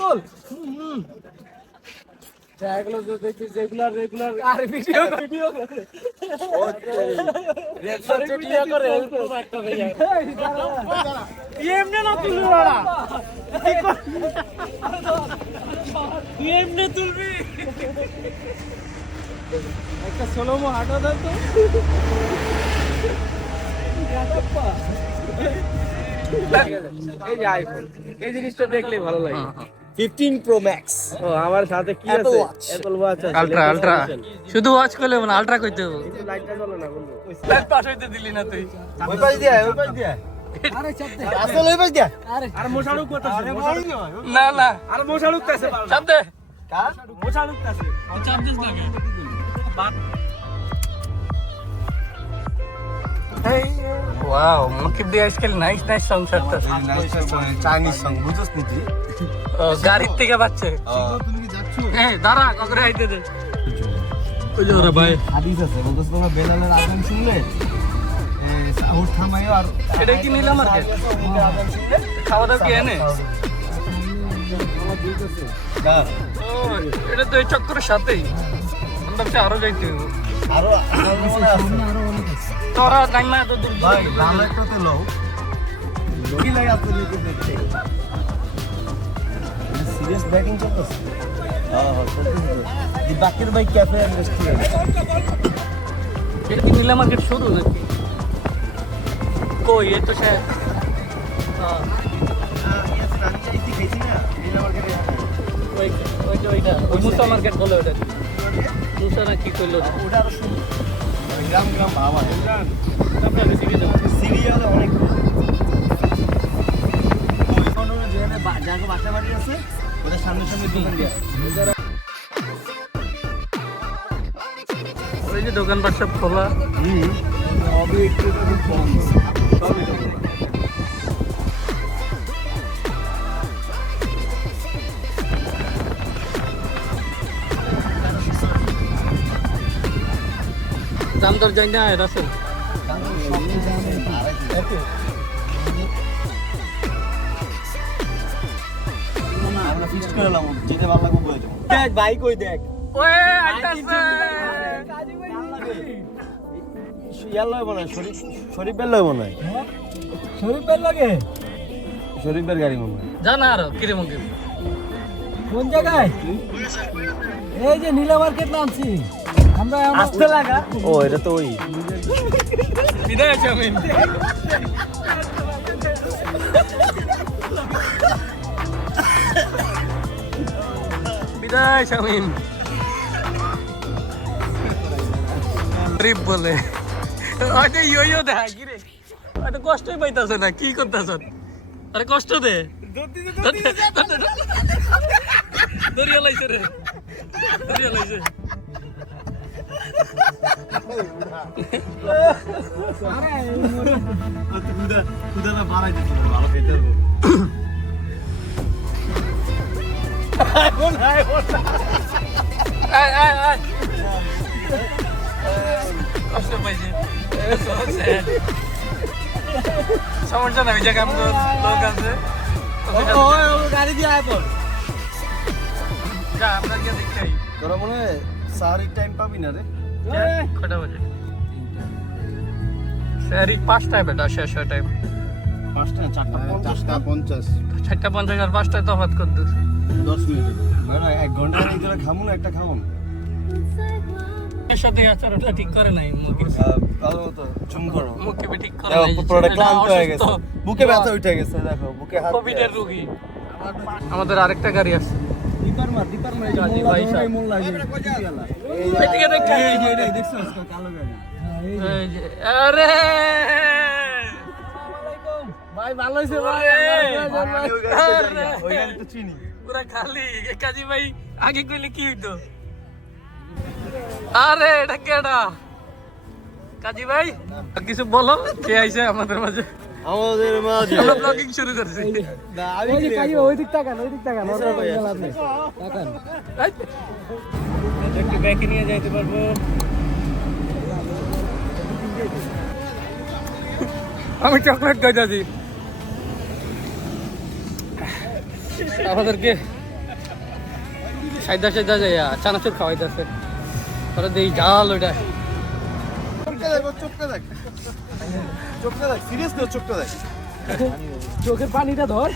তোল তোল। এগুলো যে দেখছিস রেগুলার রেগুলার আর ভিডিও ভিডিও করে। ভিডিও এমনি না তুলবি বাড়া। তুই এমনি তুলবি। একটা সোলোমো হাঁটা দেন তো। এই যে আইফোন এই জিনিসটা দেখলেই ভালো লাগে। 15 প্রো ম্যাক্স ও আমার সাথে কি আছে? অ্যাপল ওয়াচ আছে। আলট্রা আলট্রা শুধু ওয়াচ করলে মানে আলট্রা কইতে হবে। কিন্তু লাইটটা জ্বলে না বন্ধু। লাইট পাস হইতে দিলি না তুই। ওই পাশ দিয়ে ওই পাশ দিয়ে। আরে চাপ দে। ওই পাশ দিয়ে। আরে মশাড়ুক করতেছে না না। আরে মশাড়ুক কাছে চাপ কার? মশাড়ুক কাছে চাপ দিস না কে? এই ওয়াও মুকিব দিয়ে আজকাল নাইস নাইস সং ছাড়তেছে চাইনিজ সং বুঝছ নি তুই গাড়ির থেকে বাচ্চা তুমি কি যাচ্ছ এই দাঁড়া ককরে আইতে দে ওই যে ওরা ভাই হাদিস আছে বলতেছ তোমরা বেলালের আজান শুনলে এ, সাহুর থামাইও আর এটা কি নিলাম আর কি? আজান খাওয়া দাওয়া কি এনে এটা তো এই চক্করের সাথেই আমরা ভাবছি আরও যাইতে। আরও আরও তোরা নাইমা এত দূর ভাই লাল একটা তো লও। কি লাগে আপনি লোকে দেখতে। সিরিয়াস ব্যাটিং চলতেছে হ্যাঁ হ্যাঁ দি বাকির ভাই ক্যাফে এন্ড রেস্টুরেন্ট এটা কি নীলা মার্কেট শুরু নাকি? কই এই তো সে হ্যাঁ, ওই ওইটা ওইটা। ওই মুসা মার্কেট বলে ওটা। মুসা না কি কইলো? ওটা আরও শুরু। গ্রাম গ্রাম ভাব আছে সিরিয়াল অনেক যেখানে যাকে বাসা বাড়ি আছে ওদের সামনে সামনে দোকান দিয়ে ওই যে সব খোলা। হুম। সবই একটু কম। সবই তো দাম দর যাই না রাসেল দেখ ভাই কই দেখ। ওই আইতাছে। ইয়ার লয় মনে হয় শরীফ শরীফের লয় মনে হয় শরীফের লাগে? শরীফের গাড়ি মনে হয় জানা আরও কিরে মুকিব কোন জায়গায়? এই যে নীলা মার্কেট নামছি। আসতে লাগা। ও এটা তো ওই। বিদায় চাউমিন বিদায় চাউমিন গরিব বলে। হয়তো ইয়ো দেখা কি রে? হয়তো কষ্টই পাইতাছে না কি করতেছ? আরে কষ্ট দে। দরিয়া লাইছে রে। দরিয়া লাইছে। কষ্ট পাইছে. সমস্যা নাই ওই জায়গায় আমার লোক আছে গাড়ি দিয়ে আয় পর যা আমরা গিয়ে দেখতে তোরা মনে হয় সাহারির টাইম পাবি না রে কটা বাজে স্যারি পাঁচটায় বেটা শেষ হয় টাইম পাঁচটা চারটা চারটা পঞ্চাশ। চারটা পঞ্চাশ আর পাঁচটায় তফাৎ কর দশ মিনিট এক ঘণ্টা এই ধরে একটা খামুন সাথে আচারটা ঠিক করে নাই মুখে। কালো চুম করো। মুখে ঠিক করে দেখো নাই পুরোটা ক্লান্ত হয়ে গেছে। বুকে ব্যথা উঠে গেছে দেখো বুকে হাত রোগী। আমাদের আরেকটা গাড়ি আছে। আরে! ভাই ভালো হয়েছে ভাই আরে। তো চিনি। পুরা খালি। কাজী ভাই আগে কইলে কি হইতো? আরে এটা কেডা? কাজী ভাই কিছু বলো? কে আইছে আমাদের মাঝে? আমাদের মাঝে। আমরা ব্লগিং শুরু করছি। না, আমি ওই যে কি কাজী ওই দিক তাকান ওই দিক তাকান ওর নেই। তাকান। একটু ব্যাকে নিয়ে যাইতে পারব। আমি চকলেট খাইতেছি। আমাদেরকে সাইদা সাইদা যায় চানাচুর খাওয়াইতেছে। ওরা দেই জাল ওইটা। চোখটা দেখ ওর দেখ। চোখটা দেখ সিরিয়াসলি ওর চোখটা দেখ। চোখের পানিটা ধর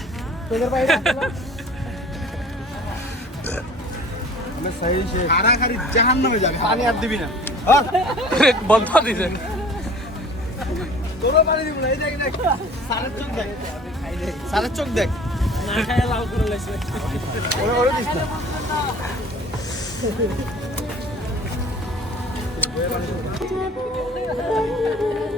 চোখের পানিটা আমরা সাইড সে জাহান্নামে যাবে পানি আর দিবি না। বন্ধ দিছে তোরও পানি দিব না এই দেখ দেখ। সারের চোখ দেখ। সারের চোখ দেখ। ওরে ওরে দিস না।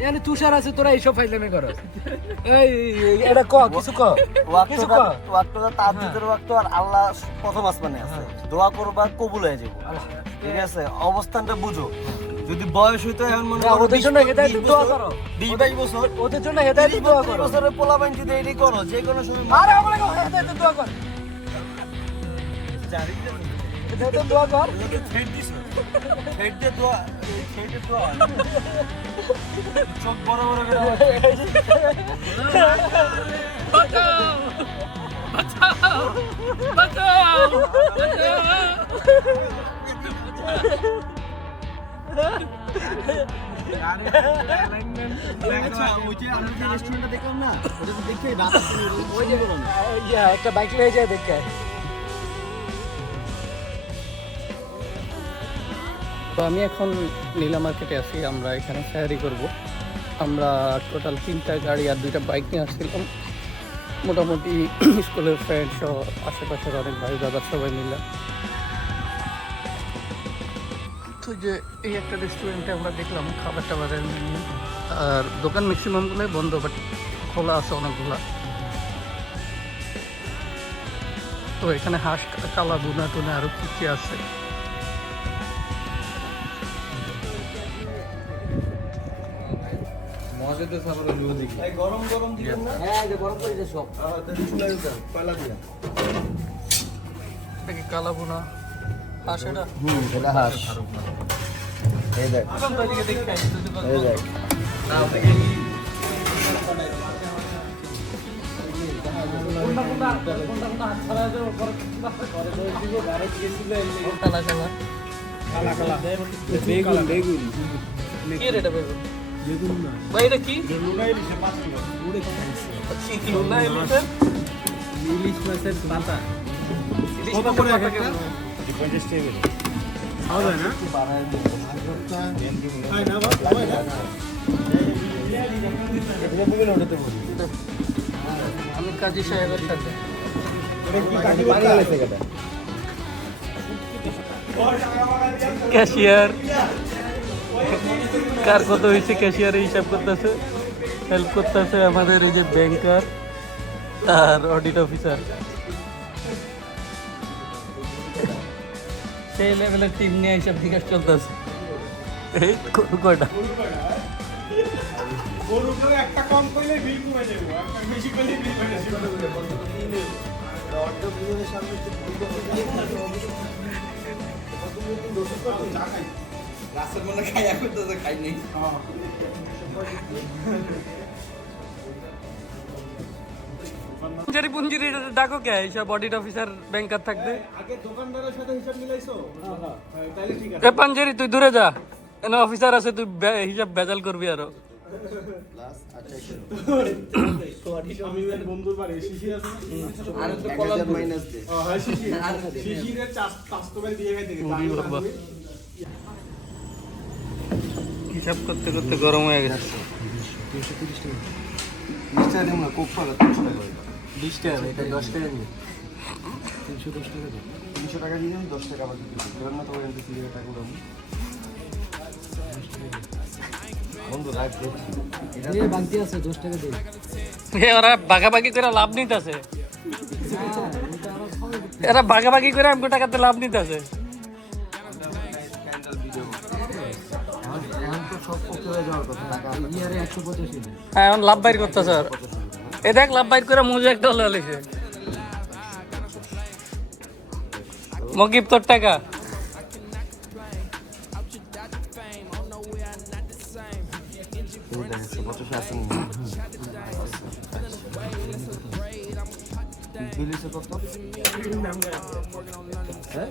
এখানে তুষার আছে তোরা এইসব ফাইলামি করো এই এটা ক কিছু ক? কিছু ক ওয়াক্তটা তার ভিতরে ওয়াক্ত আর আল্লাহ প্রথম আসমানে আছে। দোয়া করবা কবুল হয়ে যাব। ঠিক আছে? অবস্থানটা বুঝো। যদি বয়স হইতো এখন মনে করো ওদের জন্য 20 হেদায়েতের 20 দোয়া করো। 20 22 বছর। ওদের জন্য হেদায়েতের দোয়া করো। বছরের পোলাপাইন যদি এটি করো যে কোনো সময় আরে আমরা হেদায়েতের দোয়া কর। জানি না, হেদায়েতের দোয়া কর তুমি থ্রেড দিছো। থ্রেড দিয়ে দোয়া এই দোয়া না। চোখ বড় বড় করে আবার বাঁচাও বাঁচাও বাঁচাও বাঁচাও আচ্ছা, ওই যে আমরা যে তো আমি এখন নীলা মার্কেটে আছি, আমরা এখানে ফেয়ারি করব। আমরা টোটাল তিনটা গাড়ি আর দুইটা বাইক নিয়ে আসছিলাম। মোটামুটি স্কুলের ফ্রেন্ড সহ আশেপাশের অনেক ভাই দাদা সবাই মিলে। তো যে এই একটা রেস্টুরেন্টে আমরা দেখলাম, খাবার টাবারের। আর দোকান ম্যাক্সিমামগুলোই বন্ধ বাট খোলা আছে অনেকগুলা। তো এখানে হাঁস, কালা বুনা টুনা আরও কী কী আছে? ভাই গরম গরম দিবেন না? হ্যাঁ যে গরম করে সব। হ্যাঁ তাহলে চুলাই দাও পালা দিয়া। এটা কালা বুনা হাঁস এটা? হুম এটা হাঁস। এই দেখ। এই দেখ। কালা কালা। বেগুন বেগুন। কি রে এটা বেগুন? ভাই এটা কি? ইলিশে মাছের পাতা ইলিশ মাছের পাতা কেমন? খাওয়া যায় না? আমি কাজী সাহেবের সাথে। ক্যাশিয়ার। কার কত হয়েছে ক্যাশিয়ার হিসাব করতেছে হেল্প করতেছে আমাদের এই যে ব্যাংকার আর অডিট অফিসার সেই লেভেলের টিম নিয়ে হিসাব বিকাশ চলতেছে। এই কয়টা? রাস্তার মনে খাই এখন তো খাই নেই। পুঞ্জারি পুঞ্জিরি ডাকো কে? এইসব অডিট অফিসার ব্যাংকার থাকবে। আগে দোকানদারের সাথে হিসাব মিলাইছো? তাহলে ঠিক এ পাঞ্জারি তুই দূরে যা। এনে অফিসার আছে তুই হিসাব বেজাল করবি আরও। হিসাব করতে করতে গরম হয়ে গেছে। বিশ টাকা দিব না কোক পালা তিনশো টাকা। বিশ টাকা এটা দশ টাকা তিনশো দশ টাকা তিনশো টাকা দিয়ে আমি দশ টাকা আবার দিতে হবে এবার না তো ওই তিন টাকা করে বন্ধু রাখ দেখছি এটা এ আছে 10 টাকা দে ওরা ভাগাভাগি করে লাভ নিতেছে। এরা ভাগাভাগি করে আমাকে টাকাতে লাভ নিতেছে। হয়ে এখন লাভ বাইর করতে স্যার এ দেখ লাভ বাইর করে মুজে একটা হলে হলেছে। মগিব তোর টাকা? কত হ্যাঁ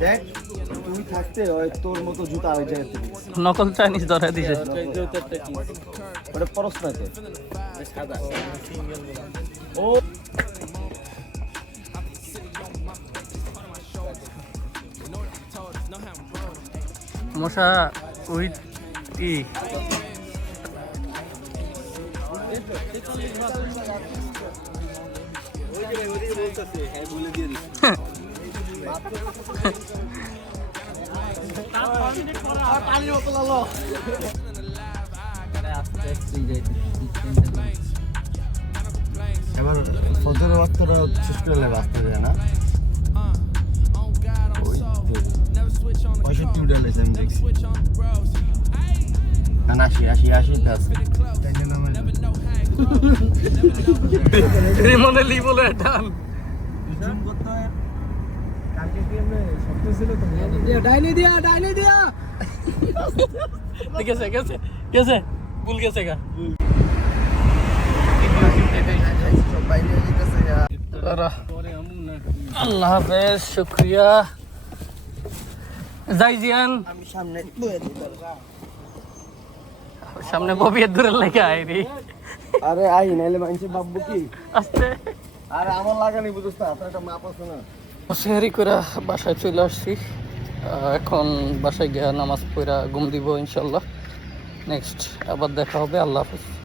দেখ তুই থাকতে তোর মতো জুতা ওই জায়গায় থেকে নকল চাইনিজ ধরে দিছে। ওটা পরশ ও। মশা উইথ টি এবার ফজর ওয়াক্তটা শেষ করে নেবে আসতে যায় না। পঁয়ষট্টি উঠে লেছে আমি দেখছি না আশি আশি আশিতে আছে রিমনে লি বলে টান। ডাইনি দিয়া ডাইনি দিয়া গেছে গেছে গেছে ভুল গেছে গা আল্লাহ হাফেজ শুক্রিয়া যাই জিয়ান আমি সামনে সামনে ববিয়ের দূরে লেগে আইরি। আরে আই নাইলে মানছি বাবু কি? আস্তে। আরে আমার লাগানি বুঝছ না আপনার একটা মাপ আছে না। সেহারি করে বাসায় চলে আসছি। আহ, এখন বাসায় গিয়া নামাজ পড়া ঘুম দিব ইনশাল্লাহ। নেক্সট আবার দেখা হবে আল্লাহ হাফেজ।